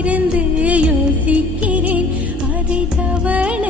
இருந்து யோசிக்கிறேன். அதை தவணை